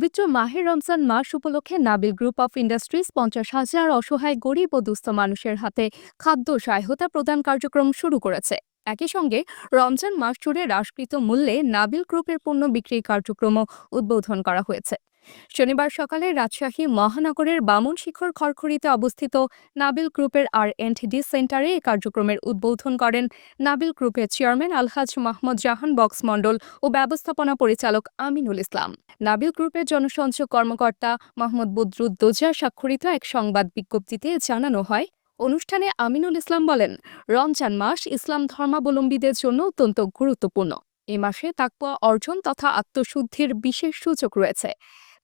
পবিত্র মাহে রমজান মাস উপলক্ষে নাবিল গ্রুপ অফ ইন্ডাস্ট্রিজ 50,000 অসহায় গরিব ও দুস্থ মানুষের হাতে খাদ্য সহায়তা প্রদান কার্যক্রম শুরু করেছে। একই সঙ্গে রমজান মাস জুড়ে হ্রাসকৃত মূল্যে নাবিল গ্রুপের পণ্য বিক্রির কার্যক্রমও উদ্বোধন করা হয়েছে। শনিবার সকালে রাজশাহী মহানগরের বামুনশিখর খড়খড়িতে অবস্থিত নাবিল গ্রুপের R&D সেন্টারে এই কার্যক্রমের উদ্বোধন করেন নাবিল গ্রুপের চেয়ারম্যান আলহাজ মাহমুদ জাহান বক্স মণ্ডল ও ব্যবস্থাপনা পরিচালক আমিনুল ইসলাম। নাবিল গ্রুপের জনসংযোগ কর্মকর্তা মোহাম্মদ বদরুদ্দোজা স্বাক্ষরিত এক সংবাদ বিজ্ঞপ্তিতে জানানো হয়, অনুষ্ঠানে আমিনুল ইসলাম বলেন, রমজান মাস ইসলাম ধর্মাবলম্বীদের জন্য অত্যন্ত গুরুত্বপূর্ণ। এ মাসে তাকওয়া অর্জন তথা আত্মশুদ্ধির বিশেষ সুযোগ রয়েছে।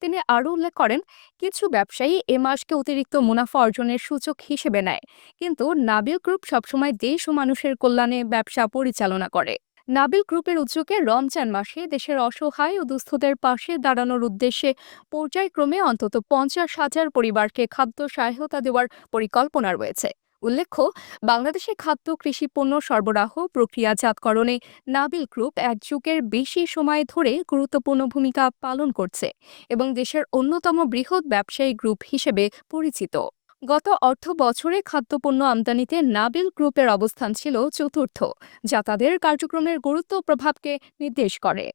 তিনি আরও উল্লেখ করেন, কিছু ব্যবসায়ী এ মাসকে অতিরিক্ত মুনাফা অর্জনের সুযোগ হিসেবে নেয়, কিন্তু নাবিল গ্রুপ সবসময় দেশ ও মানুষের কল্যাণে ব্যবসা পরিচালনা করে। নাবিল গ্রুপের উদ্যোগে রমজান মাসে দেশের অসহায় ও দুস্থদের পাশে দাঁড়ানোর উদ্দেশ্যে পর্যায়ক্রমে অন্তত 50,000 পরিবারকে খাদ্য সহায়তা দেওয়ার পরিকল্পনা রয়েছে। উল্লেখ্য, বাংলাদেশে খাদ্য কৃষি পণ্য সরবরাহ প্রক্রিয়াজাতকরণে নাবিল গ্রুপ এক যুগের বেশি সময় ধরে গুরুত্বপূর্ণ ভূমিকা পালন করছে এবং দেশের অন্যতম বৃহৎ ব্যবসায়ী গ্রুপ হিসেবে পরিচিত। গত অর্থ বছরে খাদ্যপণ্য আমদানিতে নাবিল গ্রুপের অবস্থান ছিল চতুর্থ, যা তাদের কার্যক্রমের গুরুত্ব ও প্রভাবকে নির্দেশ করে।